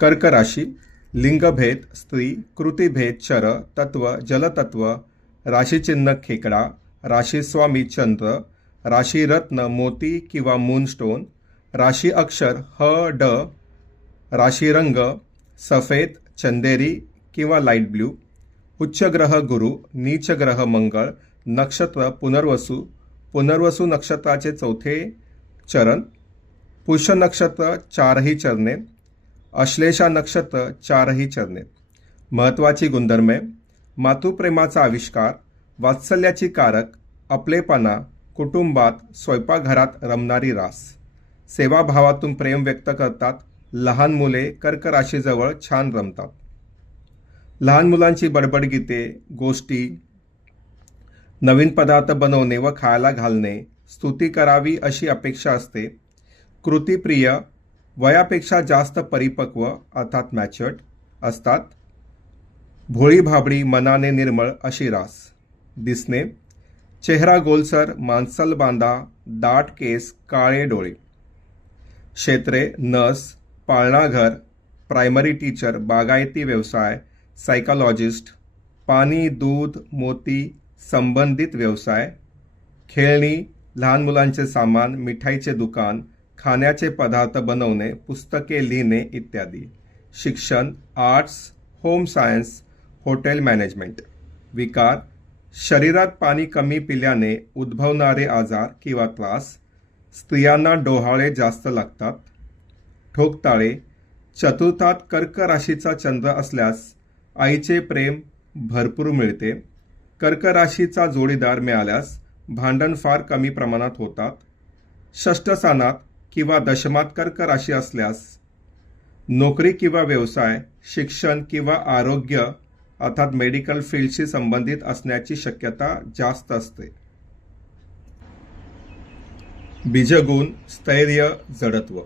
कर्क राशी, लिंगभेद स्त्री, कृतिभेद चर, तत्व जलतत्व, राशीचिन्ह खेकडा, राशी स्वामी चंद्र, राशी रत्न मोती किंवा मूनस्टोन, राशी अक्षर ह ड, राशी रंग सफेद, चंदेरी किंवा लाईट ब्ल्यू, उच्च ग्रह गुरु, नीच ग्रह मंगळ, नक्षत्र पुनर्वसू, पुनर्वसू नक्षत्राचे चौथे चरण, पुष्य नक्षत्र चारही चरणे, अश्लेषा नक्षत्र चारही चरणे. महत्वाची गुणधर्मे: मातृप्रेमाचा आविष्कार, वात्सल्याची कारक, आपलेपणा, कुटुंबात स्वयंपाकघरात रमणारी रास, सेवाभावातून प्रेम व्यक्त करतात. लहान मुले कर्क राशीजवळ छान रमतात. लहान मुलांची बडबड गीते, गोष्टी, नवीन पदार्थ बनवणे व खायला घालणे, स्तुती करावी अशी अपेक्षा असते. कृतिप्रिय, वयापेक्षा जास्त परिपक्व अर्थात मॅच्युअर्ड असतात. भोळी भाबडी, मनाने निर्मळ अशी रास. दिसणे: चेहरा गोलसर, मांसल बांधा, दाट केस, काळे डोळे. क्षेत्रे: नर्स, पाळणाघर, प्रायमरी टीचर, बागायती व्यवसाय, सायकॉलॉजिस्ट, पाणी, दूध, मोती संबंधित व्यवसाय. खेळणी, लहान मुलांचे सामान, मिठाईचे दुकान, खाण्याचे पदार्थ बनवणे, पुस्तके लिहिणे इत्यादी. शिक्षण: arts, home science, hotel management. विकार: शरीरात पाणी कमी पिल्याने उद्भवणारे आजार किंवा त्रास. स्त्रियांना डोहाळे जास्त लागतात. ठोकताळे: चतुर्थात कर्क राशीचा चंद्र असल्यास आईचे प्रेम भरपूर मिळते. कर्क राशीचा जोडीदार मिळाल्यास भांडण फार कमी प्रमाणात होतात. षष्ठ स्थानात किंवा दशमात कर्क राशी असल्यास नोकरी किंवा व्यवसाय, शिक्षण किंवा आरोग्य अर्थात मेडिकल फील्डशी संबंधित असण्याची शक्यता जास्त असते. बीजगुण: स्थैर्य, जडत्व.